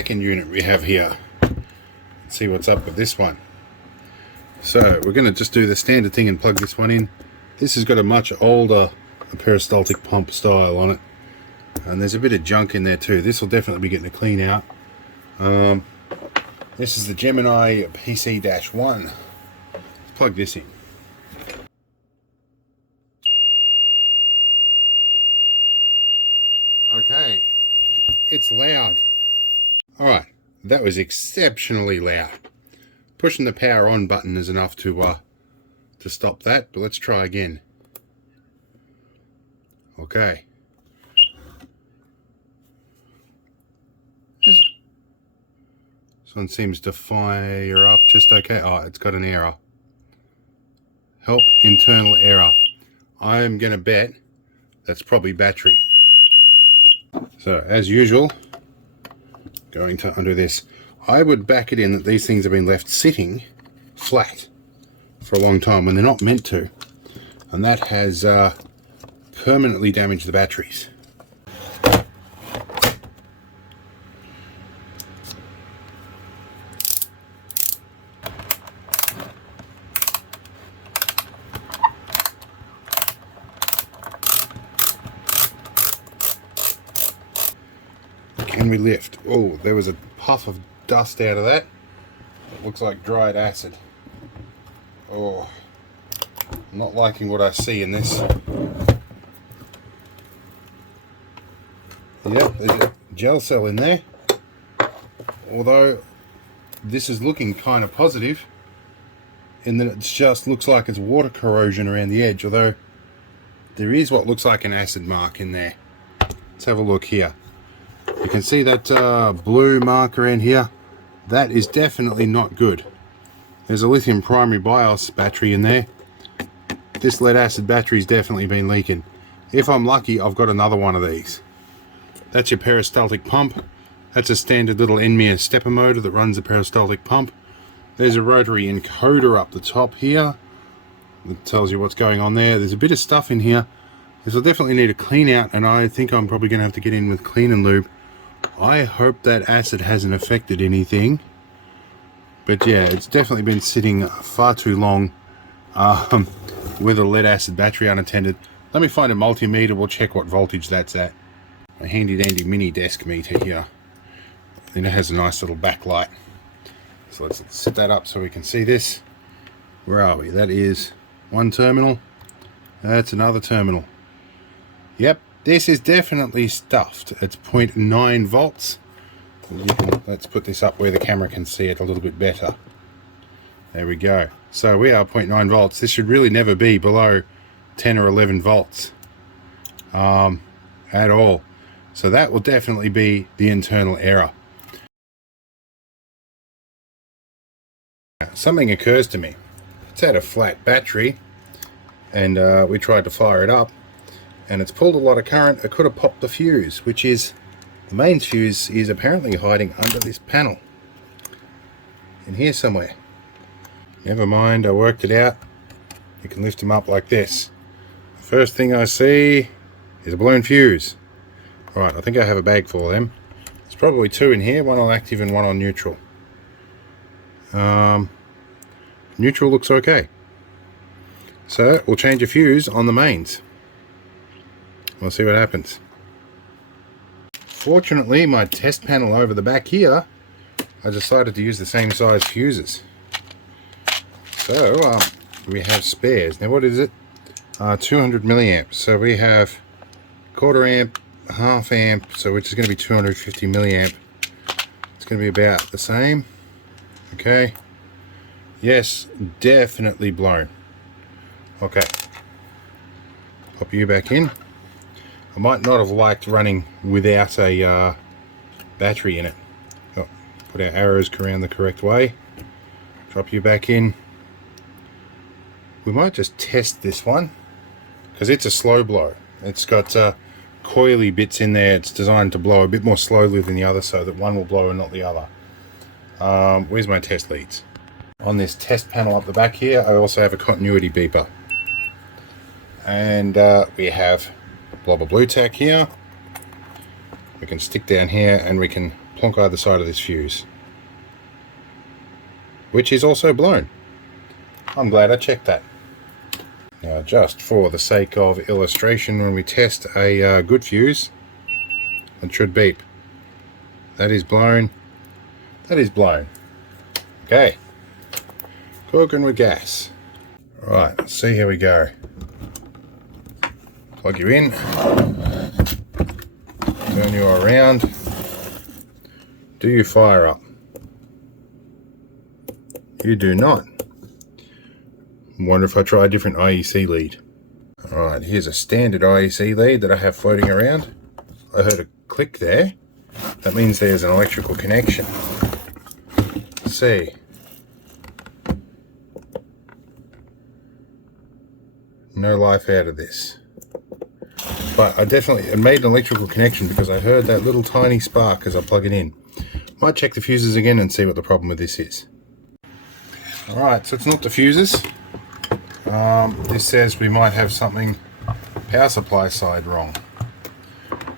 second unit we have here. Let's see what's up with this one. So we're going to just do the standard thing and plug this one in. This has got a much older peristaltic pump style on it, and there's a bit of junk in there too. This will definitely be getting a clean out. This is the Gemini PC-1. Let's plug this in. Okay, it's loud. Alright, that was exceptionally loud. Pushing the power on button is enough to stop that, but let's try again. Okay. This one seems to fire up just okay. Oh, it's got an error. Help internal error. I'm going to bet that's probably battery. So, as usual, going to undo this. I would back it in that these things have been left sitting flat for a long time when they're not meant to. And that has permanently damaged the batteries. Can we lift? Oh, there was a puff of dust out of that. It looks like dried acid. Oh, I'm not liking what I see in this. Yep, there's a gel cell in there. Although this is looking kind of positive in that it just looks like it's water corrosion around the edge, although there is what looks like an acid mark in there. Let's have a look here. You can see that blue marker in here. That is definitely not good. There's a lithium primary BIOS battery in there. This lead acid battery's definitely been leaking. If I'm lucky, I've got another one of these. That's your peristaltic pump. That's a standard little NMIA stepper motor that runs the peristaltic pump. There's a rotary encoder up the top here that tells you what's going on there. There's a bit of stuff in here. This will definitely need a clean out, and I think I'm probably going to have to get in with clean and lube. I hope that acid hasn't affected anything, but yeah, it's definitely been sitting far too long with a lead acid battery unattended. Let me find a multimeter. We'll check what voltage that's at. A handy dandy mini desk meter here, and it has a nice little backlight. So let's set that up so we can see this. Where are we? That is one terminal. That's another terminal. Yep, this is definitely stuffed. It's 0.9 volts. Let's put this up where the camera can see it a little bit better. There we go. So we are 0.9 volts. This should really never be below 10 or 11 volts at all. So that will definitely be the internal error. Something occurs to me. It's had a flat battery, and we tried to fire it up, and it's pulled a lot of current. It could have popped the fuse, which is, the main fuse is apparently hiding under this panel in here somewhere. Never mind, I worked it out. You can lift them up like this. The first thing I see is a blown fuse. Alright, I think I have a bag full of them. There's probably two in here, one on active and one on neutral. Neutral looks okay. So we'll change a fuse on the mains. We'll see what happens. Fortunately, my test panel over the back here, I decided to use the same size fuses. So we have spares. Now what is it? 200 milliamps. So we have quarter amp, half amp, so which is going to be 250 milliamp. It's going to be about the same. Okay. Yes, definitely blown. Okay. Pop you back in. I might not have liked running without a battery in it. Oh, put our arrows around the correct way. Drop you back in. We might just test this one because it's a slow blow. It's got coily bits in there. It's designed to blow a bit more slowly than the other so that one will blow and not the other. Where's my test leads? On this test panel up the back here, I also have a continuity beeper. And we have blobber blue tack here. We can stick down here and we can plonk either side of this fuse, which is also blown. I'm glad I checked that. Now, just for the sake of illustration, when we test a good fuse, it should beep. That is blown. That is blown. Okay. Cooking with gas. Right, let's see how we go. Plug you in. Turn you around. Do you fire up? You do not. Wonder if I try a different IEC lead. Alright, here's a standard IEC lead that I have floating around. I heard a click there. That means there's an electrical connection. Let's see. No life out of this. But I definitely made an electrical connection because I heard that little tiny spark as I plug it in. Might check the fuses again and see what the problem with this is. Alright, so it's not the fuses. This says we might have something power supply side wrong.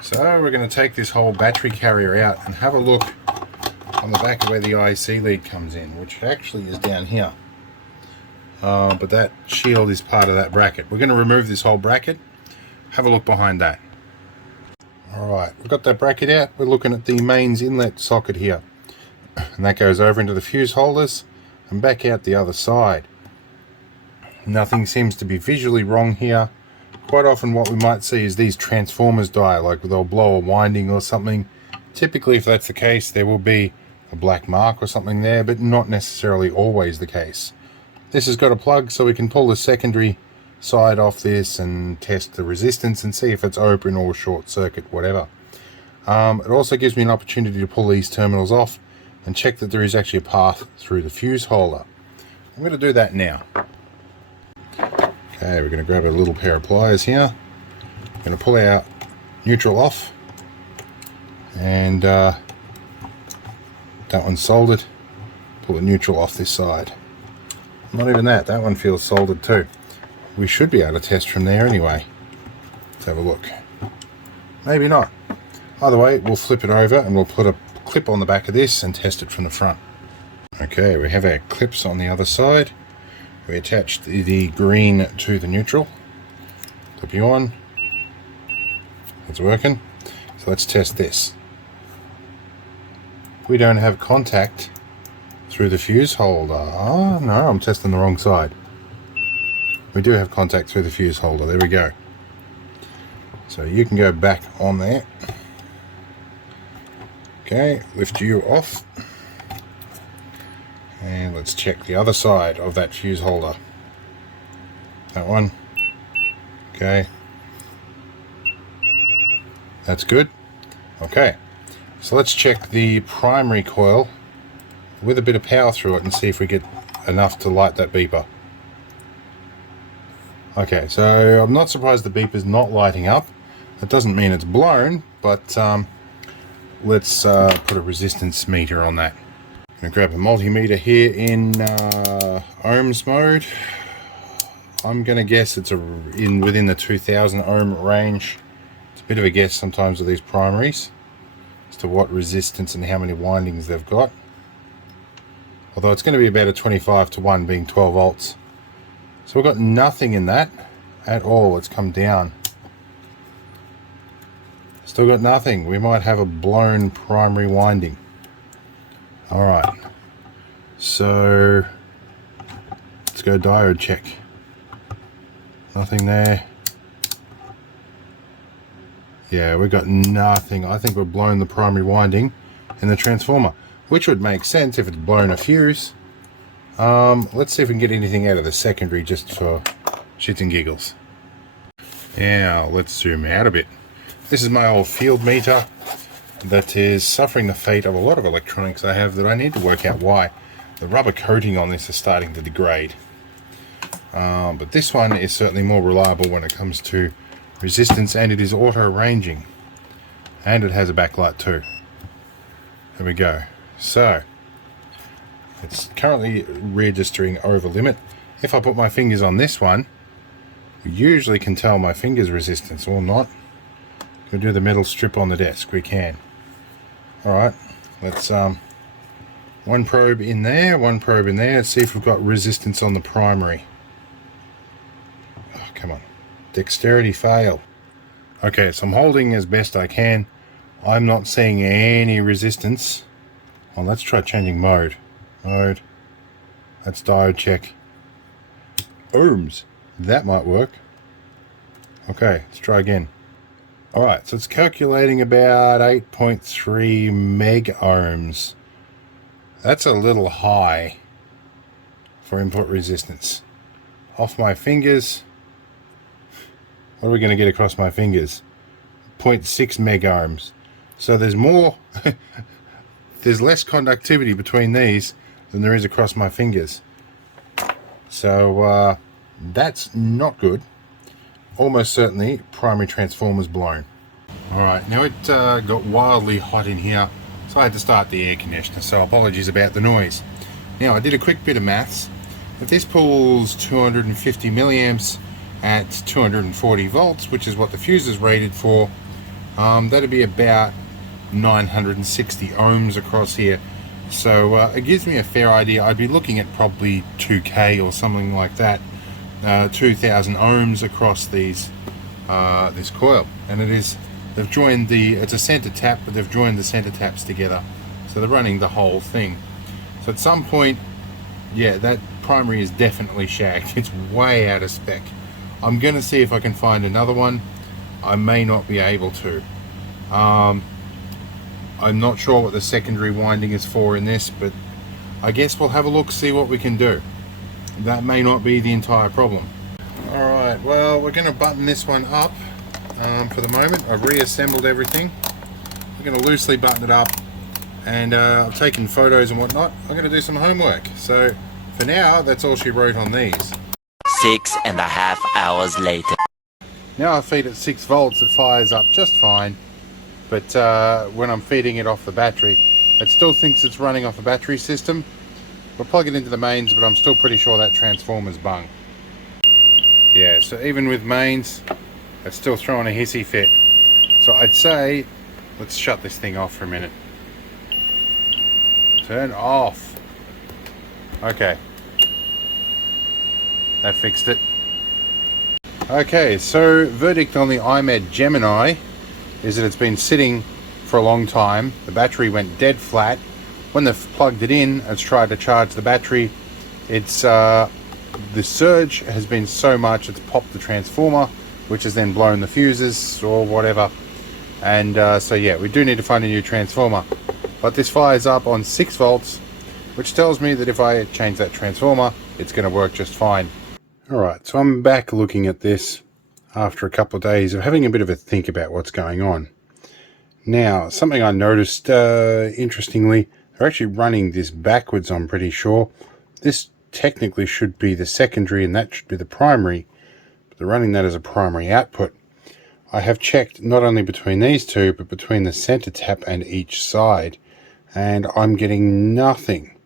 So we're going to take this whole battery carrier out and have a look on the back of where the IEC lead comes in, which actually is down here. But that shield is part of that bracket. We're going to remove this whole bracket. Have a look behind that. Alright, we've got that bracket out. We're looking at the mains inlet socket here. And that goes over into the fuse holders and back out the other side. Nothing seems to be visually wrong here. Quite often what we might see is these transformers die, like they'll blow a winding or something. Typically, if that's the case, there will be a black mark or something there, but not necessarily always the case. This has got a plug, so we can pull the secondary side off this and test the resistance and see if it's open or short circuit, whatever. It also gives me an opportunity to pull these terminals off and check that there is actually a path through the fuse holder. I'm going to do that now. Okay, we're going to grab a little pair of pliers here. I'm going to pull out neutral off, and that one's soldered. Pull the neutral off this side. Not even that, that one feels soldered too. We should be able to test from there anyway. Let's have a look. Maybe not. Either way, we'll flip it over and we'll put a clip on the back of this and test it from the front. Okay, we have our clips on the other side. We attached the green to the neutral. Clip you on. It's working. So let's test this. We don't have contact through the fuse holder. Oh no, I'm testing the wrong side. We do have contact through the fuse holder. There we go. So you can go back on there. Okay, lift you off. And let's check the other side of that fuse holder. That one. Okay. That's good. Okay. So let's check the primary coil with a bit of power through it and see if we get enough to light that beeper. Okay, so I'm not surprised the beeper's not lighting up. That doesn't mean it's blown, but let's put a resistance meter on that. I'm going to grab a multimeter here in ohms mode. I'm going to guess it's within the 2000 ohm range. It's a bit of a guess sometimes with these primaries as to what resistance and how many windings they've got. Although it's going to be about a 25 to 1 being 12 volts. So we've got nothing in that at all. It's come down. Still got nothing. We might have a blown primary winding. Alright. So let's go diode check. Nothing there. Yeah, we've got nothing. I think we've blown the primary winding in the transformer, which would make sense if it's blown a fuse. Let's see if we can get anything out of the secondary just for shits and giggles. Now let's zoom out a bit. This is my old field meter that is suffering the fate of a lot of electronics I have that I need to work out why. The rubber coating on this is starting to degrade. But this one is certainly more reliable when it comes to resistance, and it is auto ranging. And it has a backlight too. There we go. So it's currently registering over limit. If I put my fingers on this one, we usually can tell my finger's resistance or not. Go do the metal strip on the desk, we can. Alright, Let's one probe in there, one probe in there. Let's see if we've got resistance on the primary. Oh, come on. Dexterity fail. Okay, so I'm holding as best I can. I'm not seeing any resistance. Well, let's try changing mode. Mode. Let's diode check. Ohms. That might work. Okay, let's try again. Alright, so it's calculating about 8.3 meg ohms. That's a little high for input resistance. Off my fingers. What are we going to get across my fingers? 0.6 meg ohms. So there's more, there's less conductivity between these than there is across my fingers. So that's not good. Almost certainly primary transformer's blown. Alright, now it got wildly hot in here, so I had to start the air conditioner, so apologies about the noise. Now I did a quick bit of maths. If this pulls 250 milliamps at 240 volts, which is what the fuse is rated for, that'd be about 960 ohms across here. So it gives me a fair idea. I'd be looking at probably 2K or something like that. 2000 ohms across these this coil, and they've joined it's a center tap, but they've joined the center taps together, so they're running the whole thing. So at some point, yeah, that primary is definitely shagged. It's way out of spec. I'm gonna see if I can find another one. I may not be able to. I'm not sure what the secondary winding is for in this, but I guess we'll have a look, see what we can do. That may not be the entire problem. Alright, well, we're going to button this one up for the moment. I've reassembled everything. We're going to loosely button it up, and I've taken photos and whatnot. I'm going to do some homework. So for now, that's all she wrote on these. 6.5 hours later. Now I feed it 6 volts, it fires up just fine. But when I'm feeding it off the battery, it still thinks it's running off a battery system. We'll plug it into the mains, but I'm still pretty sure that transformer's bung. Yeah, so even with mains, it's still throwing a hissy fit. So I'd say, let's shut this thing off for a minute. Turn off. Okay. That fixed it. Okay, so verdict on the iMed Gemini is that it's been sitting for a long time. The battery went dead flat. When they've plugged it in, it's tried to charge the battery. It's the surge has been so much it's popped the transformer, which has then blown the fuses or whatever. And so yeah, we do need to find a new transformer. But this fires up on 6 volts, which tells me that if I change that transformer, it's going to work just fine. Alright, so I'm back looking at this after a couple of days of having a bit of a think about what's going on. Now, something I noticed, interestingly, they're actually running this backwards, I'm pretty sure. This technically should be the secondary and that should be the primary, but they're running that as a primary output. I have checked not only between these two, but between the center tap and each side, and I'm getting nothing.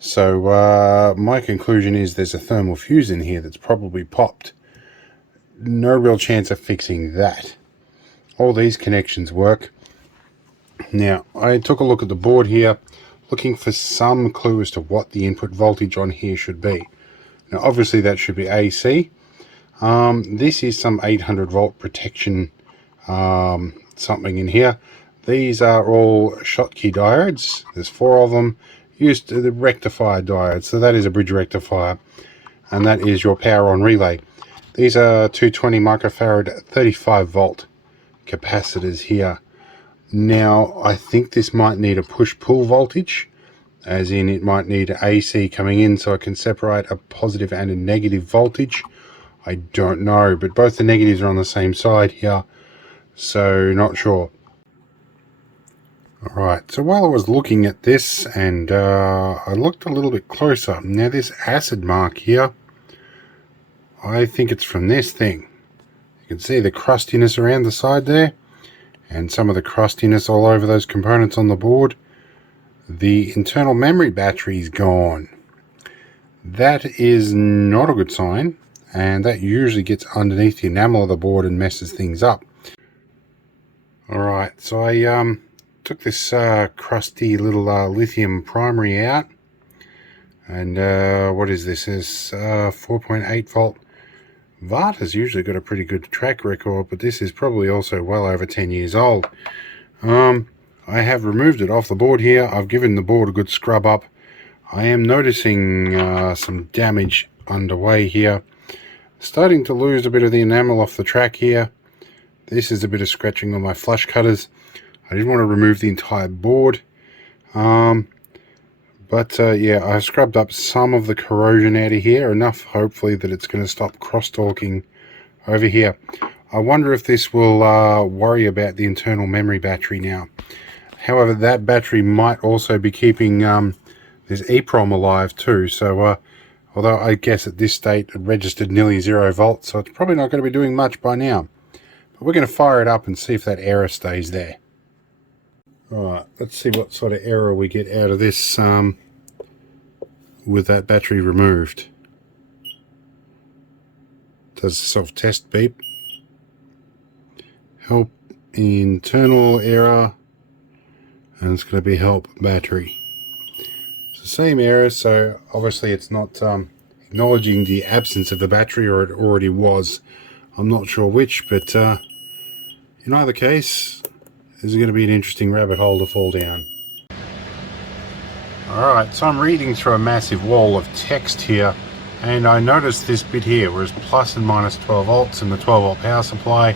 So my conclusion is there's a thermal fuse in here that's probably popped. No real chance of fixing that. All these connections work. Now, I took a look at the board here, looking for some clue as to what the input voltage on here should be. Now, obviously that should be AC. This is some 800 volt protection something in here. These are all Schottky diodes. There's 4 of them, used to the rectifier diode. So that is a bridge rectifier, and that is your power on relay. These are 220 microfarad 35 volt capacitors here. Now, I think this might need a push-pull voltage, as in it might need AC coming in so I can separate a positive and a negative voltage. I don't know, but both the negatives are on the same side here, so not sure. Alright, so while I was looking at this, and I looked a little bit closer. Now, this acid mark here, I think it's from this thing. You can see the crustiness around the side there, and some of the crustiness all over those components on the board. The internal memory battery is gone. That is not a good sign, and that usually gets underneath the enamel of the board and messes things up. Alright, so I took this crusty little lithium primary out, and what is this? Is 4.8 volt. Vart has usually got a pretty good track record, but this is probably also well over 10 years old. I have removed it off the board here. I've given the board a good scrub up. I am noticing some damage underway here. Starting to lose a bit of the enamel off the track here. This is a bit of scratching on my flush cutters. I didn't want to remove the entire board. Yeah, I've scrubbed up some of the corrosion out of here, enough hopefully that it's going to stop crosstalking over here. I wonder if this will worry about the internal memory battery now. However, that battery might also be keeping this EEPROM alive too, so although I guess at this state it registered nearly 0 volts, so it's probably not going to be doing much by now. But we're going to fire it up and see if that error stays there. Alright, let's see what sort of error we get out of this with that battery removed. Does self-test beep. Help internal error, and it's going to be help battery. It's the same error, so obviously it's not acknowledging the absence of the battery, or it already was. I'm not sure which, but in either case, this is going to be an interesting rabbit hole to fall down. Alright, so I'm reading through a massive wall of text here, and I noticed this bit here, where it's plus and minus 12 volts in the 12 volt power supply,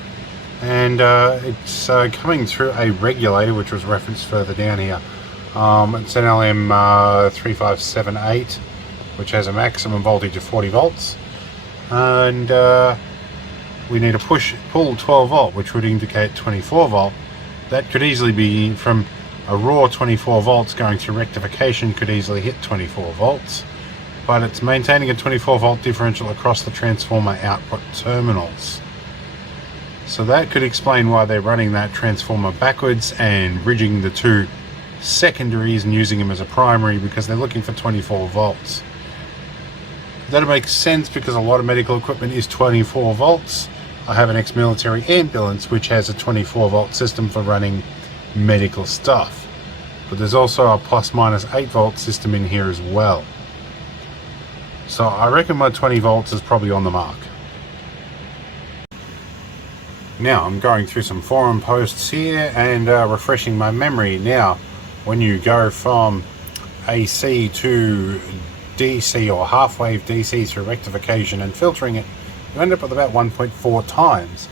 and it's coming through a regulator, which was referenced further down here. It's an LM3578, which has a maximum voltage of 40 volts, and we need to pull 12 volt, which would indicate 24 volt. That could easily be from a raw 24 volts going through rectification, could easily hit 24 volts, but it's maintaining a 24 volt differential across the transformer output terminals. So that could explain why they're running that transformer backwards and bridging the two secondaries and using them as a primary, because they're looking for 24 volts. That makes sense because a lot of medical equipment is 24 volts. I have an ex-military ambulance which has a 24 volt system for running medical stuff, but there's also a plus minus 8 volt system in here as well. So I reckon my 20 volts is probably on the mark. Now I'm going through some forum posts here and refreshing my memory. Now, when you go from AC to DC or half wave DC through rectification and filtering it, you end up with about 1.4 times.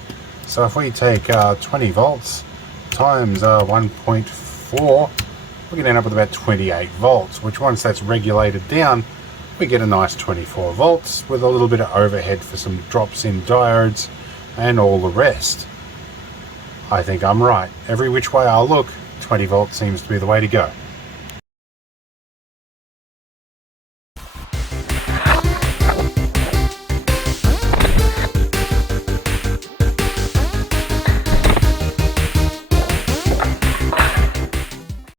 So if we take 20 volts times 1.4, we can end up with about 28 volts, which once that's regulated down, we get a nice 24 volts with a little bit of overhead for some drops in diodes and all the rest. I think I'm right. Every which way I look, 20 volts seems to be the way to go.